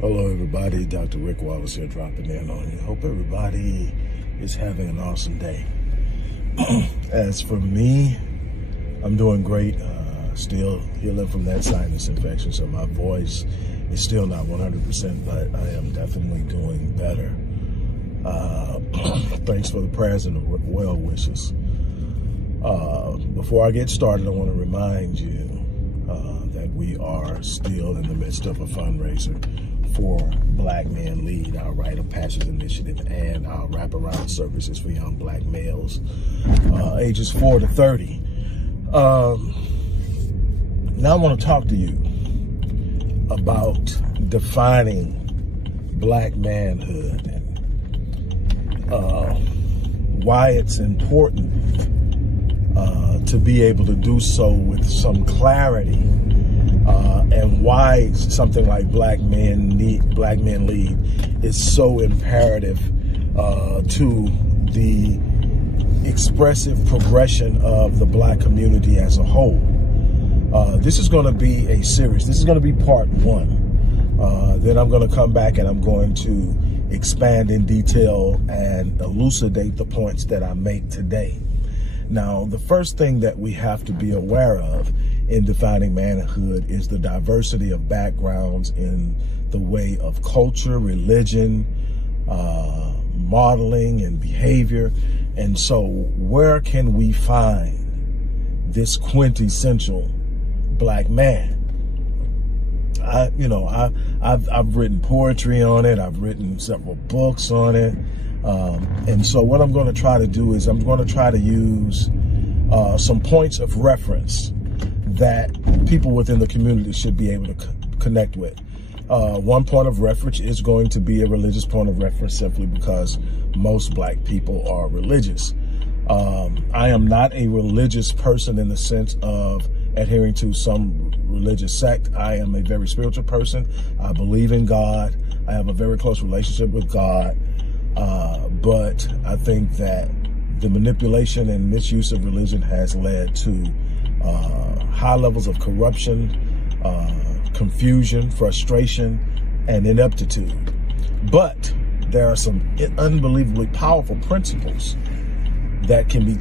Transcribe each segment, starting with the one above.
Hello everybody, Dr. Rick Wallace here dropping in on you. Hope everybody is having an awesome day. As for me, I'm doing great. Still healing from that sinus infection, so my voice is still not 100%, but I am definitely doing better. Thanks for the prayers and the well wishes. Before I get started, I want to remind you that we are still in the midst of a fundraiser for Black Men Lead, our Rite of Passage initiative, and our wraparound services for young Black males, ages 4 to 30. Now I want to talk to you about defining Black manhood and why it's important to be able to do so with some clarity, and why something like Black Men Lead is so imperative to the expressive progression of the Black community as a whole. This is going to be a series. This is going to be part 1. Then I'm going to come back and I'm going to expand in detail and elucidate the points that I make today. Now, the first thing that we have to be aware of in defining manhood is the diversity of backgrounds in the way of culture, religion, modeling, and behavior. And so where can we find this quintessential Black man? I've written poetry on it. I've written several books on it. And so what I'm going to try to do is I'm going to try to use some points of reference that people within the community should be able to connect with. One point of reference is going to be a religious point of reference, simply because most Black people are religious. I am not a religious person in the sense of adhering to some religious sect. I am a very spiritual person. I believe in God. I have a very close relationship with God. But I think that the manipulation and misuse of religion has led to high levels of corruption, confusion, frustration, and ineptitude. But there are some unbelievably powerful principles that can be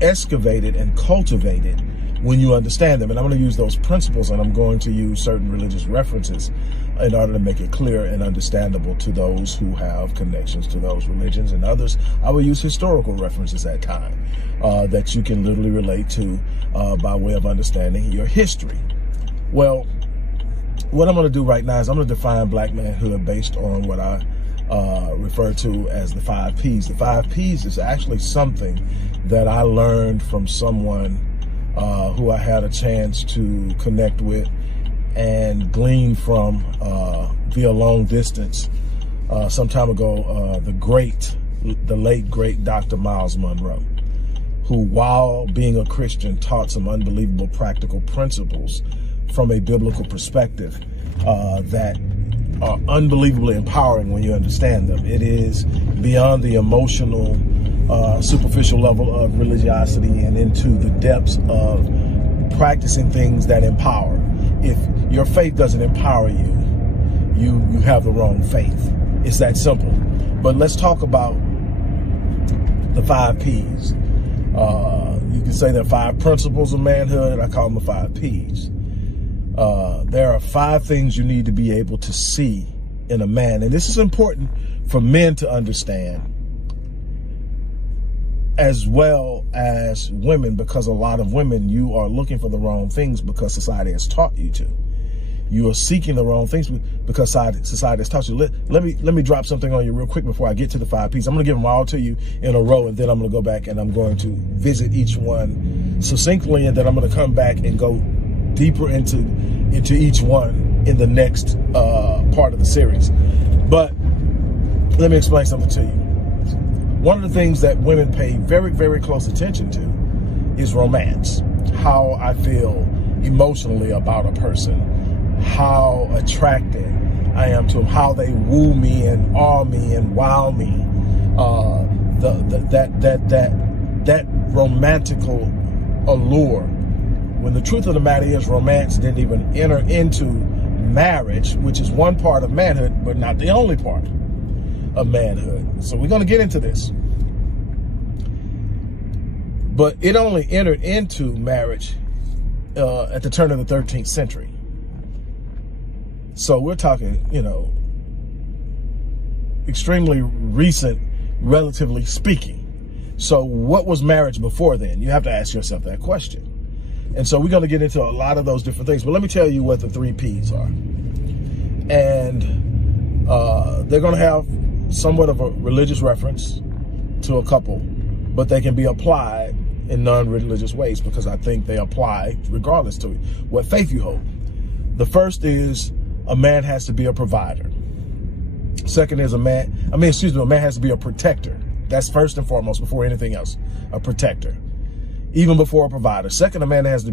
excavated and cultivated when you understand them. And I'm going to use those principles, and I'm going to use certain religious references in order to make it clear and understandable to those who have connections to those religions, and others I will use historical references at time that you can literally relate to by way of understanding your history. Well, what I'm going to do right now is I'm going to define Black manhood based on what I refer to as the 5 Ps. The 5 Ps is actually something that I learned from someone who I had a chance to connect with and glean from via long distance some time ago, the late great Dr. Miles Monroe, who, while being a Christian, taught some unbelievable practical principles from a biblical perspective that are unbelievably empowering when you understand them. It is beyond the emotional, superficial level of religiosity and into the depths of practicing things that empower. If your faith doesn't empower you, you have the wrong faith. It's that simple. But let's talk about the 5 Ps. You can say there are 5 principles of manhood. I call them the 5 Ps. There are 5 things you need to be able to see in a man. And this is important for men to understand, as well as women, because a lot of women, you are looking for the wrong things because society has taught you to. You are seeking the wrong things because society has taught you. Let me drop something on you real quick before I get to the 5 Ps. I'm going to give them all to you in a row, and then I'm going to go back and I'm going to visit each one succinctly, and then I'm going to come back and go deeper into each one in the next part of the series. But let me explain something to you. One of the things that women pay very, very close attention to is romance. How I feel emotionally about a person, how attracted I am to them, how they woo me and awe me and wow me. That romantical allure. When the truth of the matter is, romance didn't even enter into marriage, which is one part of manhood, but not the only part of manhood. So we're going to get into this. But it only entered into marriage at the turn of the 13th century. So we're talking, you know, extremely recent, relatively speaking. So what was marriage before then? You have to ask yourself that question. And so we're going to get into a lot of those different things. But let me tell you what the 3 Ps are. And they're going to have somewhat of a religious reference to a couple, but they can be applied in non-religious ways, because I think they apply regardless to what faith you hold. The first is a man has to be a provider. Second is a man has to be a protector. That's first and foremost, before anything else, a protector, even before a provider. Second, a man has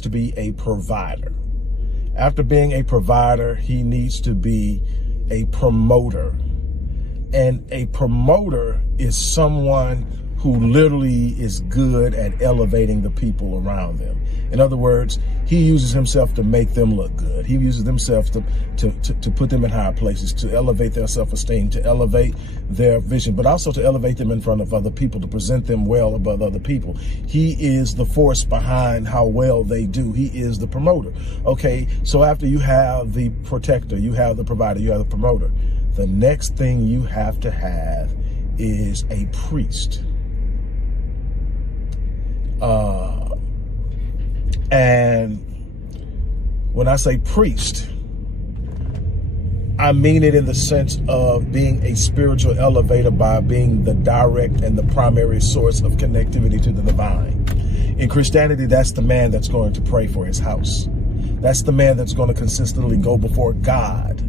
to be a provider. After being a provider, he needs to be a promoter. And a promoter is someone who literally is good at elevating the people around them. In other words, he uses himself to make them look good. He uses himself to put them in higher places, to elevate their self-esteem, to elevate their vision, but also to elevate them in front of other people, to present them well above other people. He is the force behind how well they do. He is the promoter. Okay, so after you have the protector, you have the provider, you have the promoter. The next thing you have to have is a priest. And when I say priest, I mean it in the sense of being a spiritual elevator by being the direct and the primary source of connectivity to the divine. In Christianity, that's the man that's going to pray for his house. That's the man that's going to consistently go before God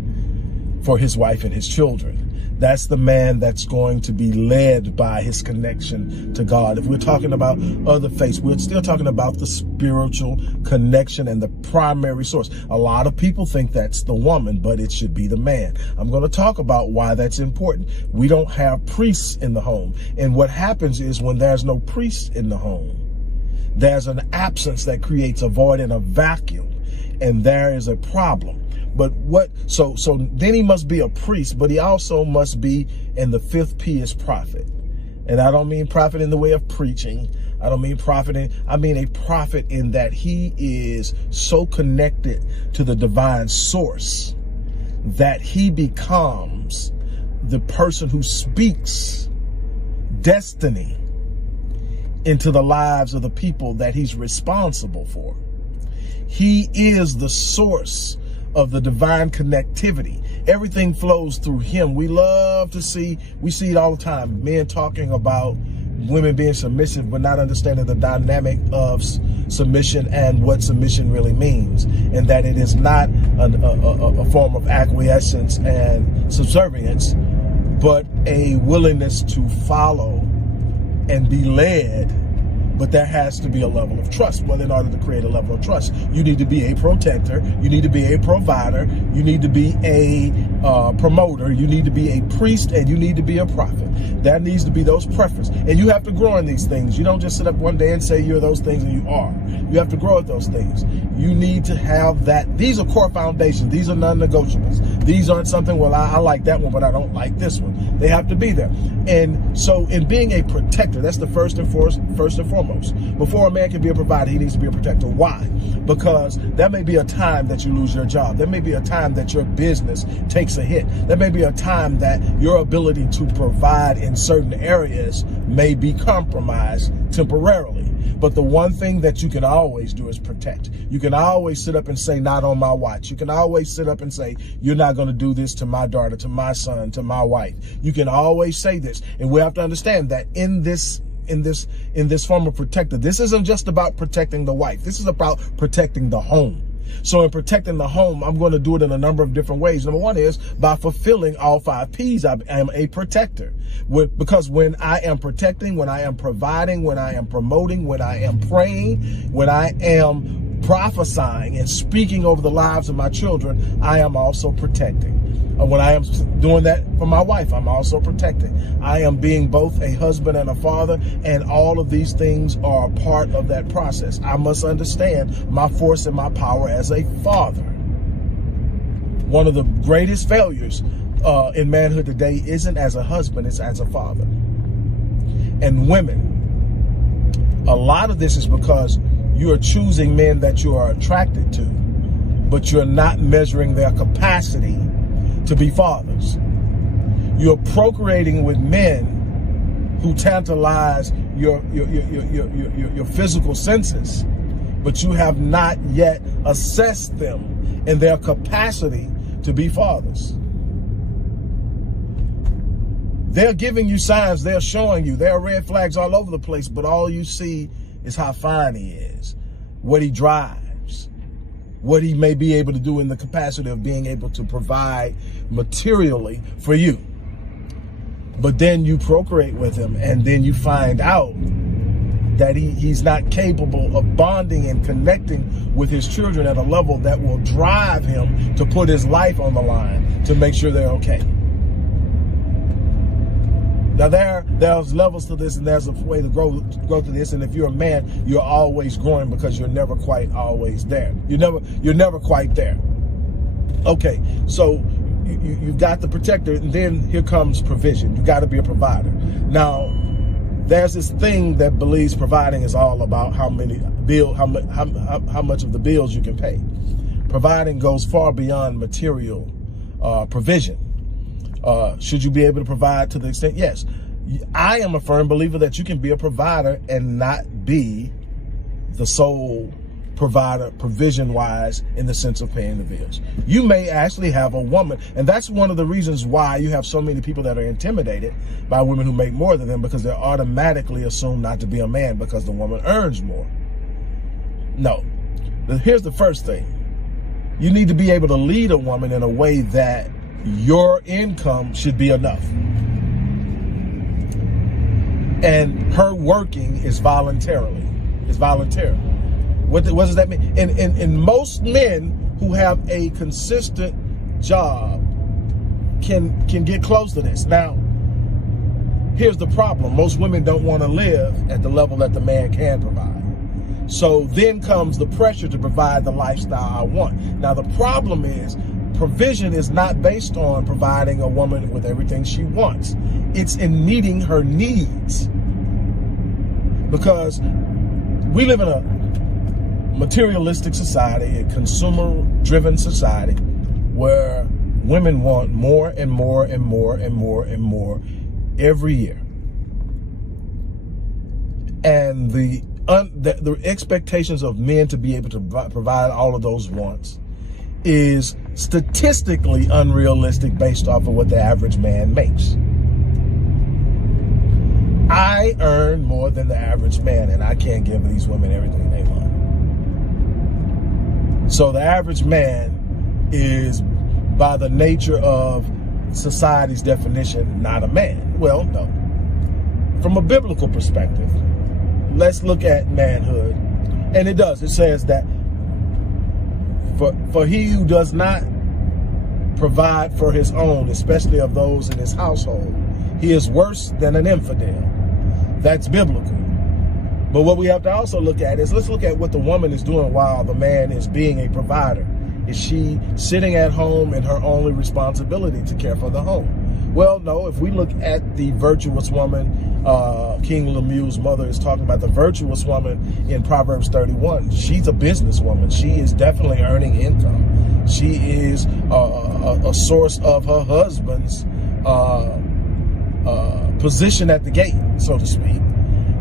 for his wife and his children. That's the man that's going to be led by his connection to God. If we're talking about other faiths, we're still talking about the spiritual connection and the primary source. A lot of people think that's the woman, but it should be the man. I'm going to talk about why that's important. We don't have priests in the home. And what happens is when there's no priest in the home, there's an absence that creates a void and a vacuum. And there is a problem. But so then he must be a priest, but he also must be, and the 5th P is prophet. And I don't mean prophet in the way of preaching. I don't mean prophet I mean a prophet in that he is so connected to the divine source that he becomes the person who speaks destiny into the lives of the people that he's responsible for. He is the source of the divine connectivity. Everything flows through him. We see it all the time. Men talking about women being submissive, but not understanding the dynamic of submission and what submission really means. And that it is not a form of acquiescence and subservience, but a willingness to follow and be led. But there has to be a level of trust. Well, in order to create a level of trust, you need to be a protector, you need to be a provider, you need to be a promoter, you need to be a priest, and you need to be a prophet. There needs to be those preferences. And you have to grow in these things. You don't just sit up one day and say you're those things, and you are. You have to grow at those things. You need to have that. These are core foundations. These are non-negotiables. These aren't something, well, I like that one, but I don't like this one. They have to be there. And so in being a protector, that's the first and foremost. Before a man can be a provider, he needs to be a protector. Why? Because there may be a time that you lose your job. There may be a time that your business takes a hit. There may be a time that your ability to provide in certain areas may be compromised temporarily. But the one thing that you can always do is protect. You can always sit up and say, not on my watch. You can always sit up and say, you're not going to do this to my daughter, to my son, to my wife. You can always say this. And we have to understand that in this form of protector, this isn't just about protecting the wife. This is about protecting the home. So in protecting the home, I'm going to do it in a number of different ways. Number one is by fulfilling all 5 Ps. I am a protector. Because when I am protecting, when I am providing, when I am promoting, when I am praying, when I am prophesying and speaking over the lives of my children, I am also protecting. When I am doing that for my wife, I'm also protecting. I am being both a husband and a father, and all of these things are a part of that process. I must understand my force and my power as a father. one of the greatest failures in manhood today isn't as a husband, it's as a father. And women, a lot of this is because you are choosing men that you are attracted to, but you're not measuring their capacity to be fathers. You're procreating with men who tantalize your physical senses, but you have not yet assessed them in their capacity to be fathers. They're giving you signs, they're showing you, there are red flags all over the place, but all you see is how fine he is, what he drives, what he may be able to do in the capacity of being able to provide materially for you. But then you procreate with him, and then you find out that he's not capable of bonding and connecting with his children at a level that will drive him to put his life on the line to make sure they're okay. Now there's levels to this, and there's a way to grow to this. And if you're a man, you're always growing because you're never quite always there. You're never quite there. Okay, so you've got the protector, and then here comes provision. You got to be a provider. Now, there's this thing that believes providing is all about how much of the bills you can pay. Providing goes far beyond material provision. Should you be able to provide to the extent? Yes. I am a firm believer that you can be a provider and not be the sole provider provision-wise in the sense of paying the bills. You may actually have a woman, and that's one of the reasons why you have so many people that are intimidated by women who make more than them, because they're automatically assumed not to be a man because the woman earns more. No. Here's the first thing. You need to be able to lead a woman in a way that your income should be enough. And her working is voluntarily. It's voluntary. What does that mean? And most men who have a consistent job can get close to this. Now, here's the problem. Most women don't want to live at the level that the man can provide. So then comes the pressure to provide the lifestyle I want. Now, the problem is, provision is not based on providing a woman with everything she wants. It's in meeting her needs. Because we live in a materialistic society, a consumer-driven society, where women want more and more and more and more and more every year. And the expectations of men to be able to provide all of those wants is statistically unrealistic based off of what the average man makes. I earn more than the average man, and I can't give these women everything they want. So the average man is, by the nature of society's definition, not a man. Well, no. From a biblical perspective, let's look at manhood. And it does. It says that for he who does not provide for his own, especially of those in his household, he is worse than an infidel. That's biblical. But what we have to also look at is, let's look at what the woman is doing while the man is being a provider. Is she sitting at home and her only responsibility to care for the home? Well, no. If we look at the virtuous woman, King Lemuel's mother is talking about the virtuous woman in Proverbs 31. She's a businesswoman. She is definitely earning income. She is a source of her husband's position at the gate, so to speak.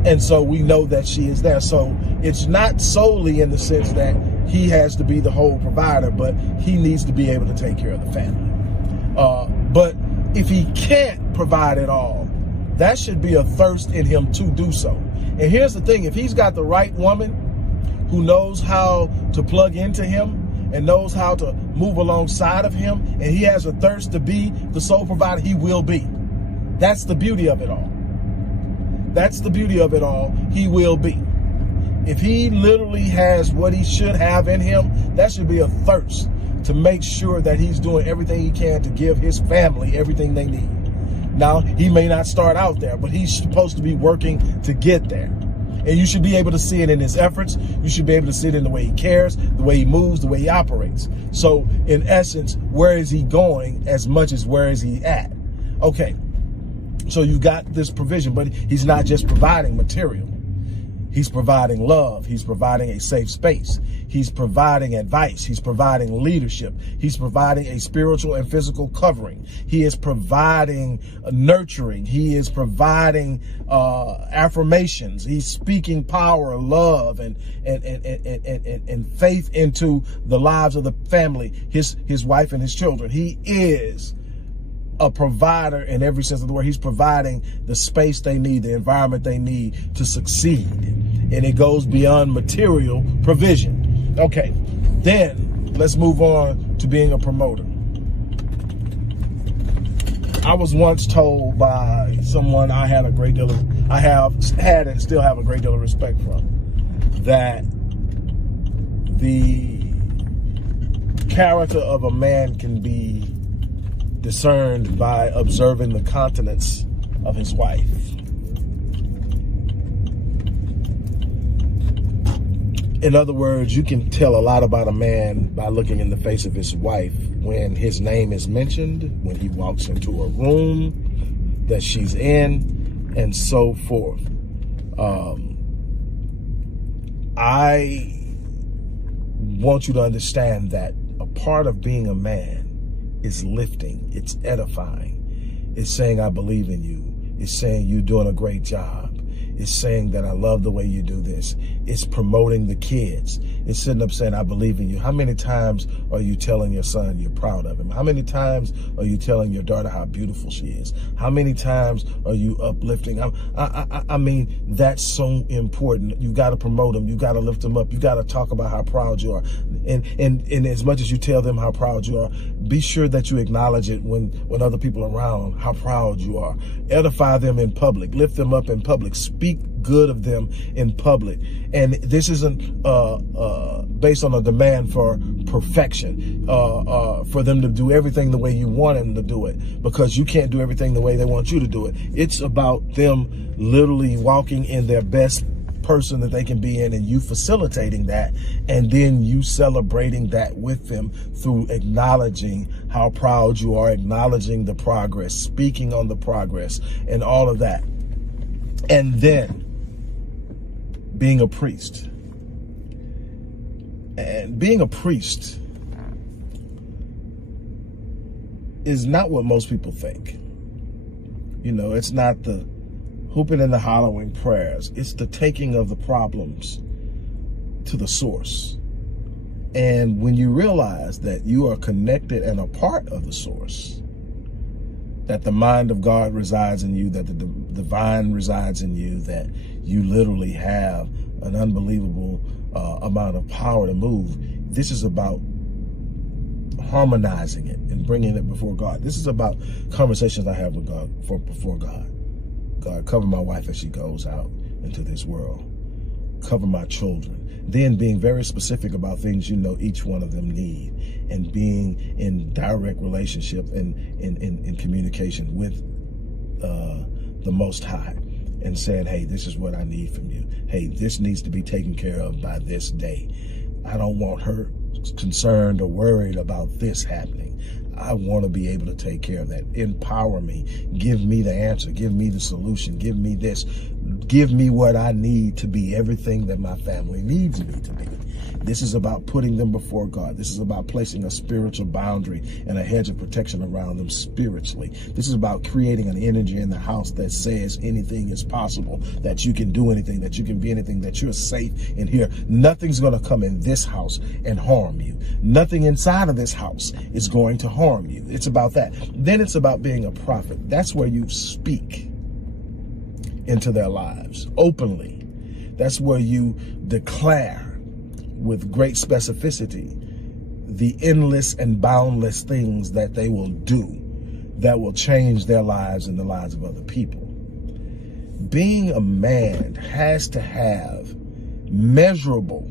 And so we know that she is there. So it's not solely in the sense that he has to be the whole provider, but he needs to be able to take care of the family. But if he can't provide it all, that should be a thirst in him to do so. And here's the thing. If he's got the right woman who knows how to plug into him and knows how to move alongside of him, and he has a thirst to be the sole provider, he will be. That's the beauty of it all. That's the beauty of it all. He will be. If he literally has what he should have in him, that should be a thirst to make sure that he's doing everything he can to give his family everything they need. Now, he may not start out there, but he's supposed to be working to get there. And you should be able to see it in his efforts. You should be able to see it in the way he cares, the way he moves, the way he operates. So in essence, where is he going as much as where is he at? Okay, so you got this provision, but he's not just providing material. He's providing love. He's providing a safe space. He's providing advice. He's providing leadership. He's providing a spiritual and physical covering. He is providing nurturing. He is providing affirmations. He's speaking power, love, and faith into the lives of the family, his wife and his children. He is a provider in every sense of the word. He's providing the space they need, the environment they need to succeed. And it goes beyond material provision. Okay, then let's move on to being a promoter. I was once told by someone I have had and still have a great deal of respect from, that the character of a man can be discerned by observing the countenance of his wife. In other words, you can tell a lot about a man by looking in the face of his wife when his name is mentioned, when he walks into a room that she's in, and so forth. I want you to understand that a part of being a man is lifting, it's edifying, it's saying I believe in you, it's saying you're doing a great job, it's saying that I love the way you do this, it's promoting the kids, it's sitting up saying I believe in you. How many times are you telling your son you're proud of him? How many times are you telling your daughter how beautiful she is? How many times are you uplifting? I mean, that's so important. You got to promote them, you got to lift them up, you got to talk about how proud you are. And as much as you tell them how proud you are, be sure that you acknowledge it when other people are around, how proud you are. Edify them in public, lift them up in public, speak good of them in public. And this isn't based on a demand for perfection, for them to do everything the way you want them to do it, because you can't do everything the way they want you to do it. It's about them literally walking in their best person that they can be in, and you facilitating that, and then you celebrating that with them through acknowledging how proud you are, acknowledging the progress, speaking on the progress, and all of that. And then being a priest. And being a priest is not what most people think. You know, it's not the hooping and the hollering prayers. It's the taking of the problems to the source. And when you realize that you are connected and a part of the source, that the mind of God resides in you, that the divine resides in you, that you literally have an unbelievable amount of power to move. This is about harmonizing it and bringing it before God. This is about conversations I have with God before God. God, cover my wife as she goes out into this world. Cover my children. Then being very specific about things you know each one of them need, and being in direct relationship and in communication with the Most High, and saying, hey, this is what I need from you. Hey, this needs to be taken care of by this day. I don't want her concerned or worried about this happening. I want to be able to take care of that. Empower me. Give me the answer. Give me the solution. Give me this. Give me what I need to be everything that my family needs me to be. This is about putting them before God. This is about placing a spiritual boundary and a hedge of protection around them spiritually. This is about creating an energy in the house that says anything is possible, that you can do anything, that you can be anything, that you're safe in here. Nothing's going to come in this house and harm you. Nothing inside of this house is going to harm you. It's about that. Then it's about being a prophet. That's where you speak into their lives openly. That's where you declare with great specificity the endless and boundless things that they will do that will change their lives and the lives of other people. Being a man has to have measurable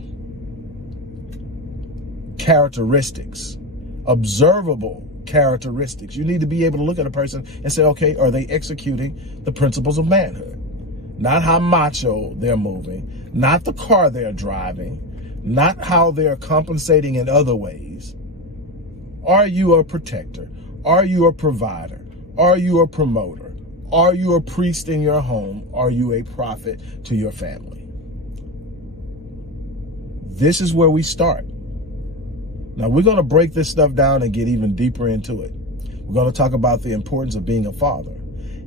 characteristics, observable characteristics. You need to be able to look at a person and say, okay, are they executing the principles of manhood? not how macho they're moving, not the car they're driving, not how they're compensating in other ways. Are you a protector? Are you a provider? Are you a promoter? Are you a priest in your home? Are you a prophet to your family? This is where we start. Now, we're going to break this stuff down and get even deeper into it. We're going to talk about the importance of being a father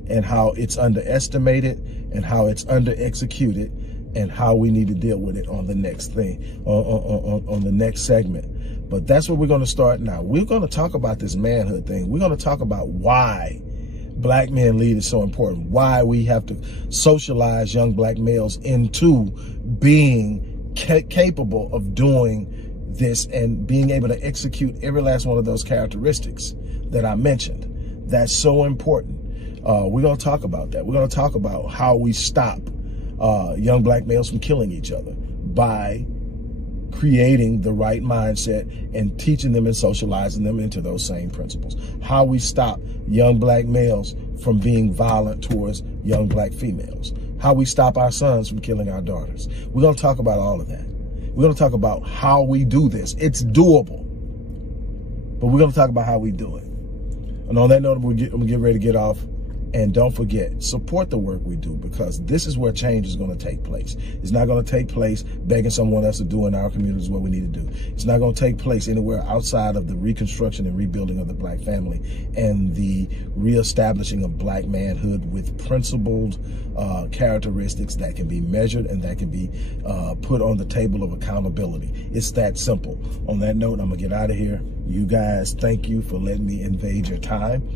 and how it's underestimated and how it's under-executed and how we need to deal with it on the next thing, on the next segment. But that's where we're going to start now. We're going to talk about this manhood thing. We're going to talk about why black men lead is so important, why we have to socialize young black males into being capable of doing this and being able to execute every last one of those characteristics that I mentioned. That's so important. We're going to talk about that. We're going to talk about how we stop young black males from killing each other by creating the right mindset and teaching them and socializing them into those same principles. How we stop young black males from being violent towards young black females. How we stop our sons from killing our daughters. We're going to talk about all of that. We're going to talk about how we do this. It's doable, but we're going to talk about how we do it. And on that note, I'm going to get ready to get off. And don't forget, support the work we do, because this is where change is going to take place. It's not going to take place begging someone else to do in our communities what we need to do. It's not going to take place anywhere outside of the reconstruction and rebuilding of the black family and the reestablishing of black manhood with principled characteristics that can be measured and that can be put on the table of accountability. It's that simple. On that note, I'm going to get out of here. You guys, thank you for letting me invade your time.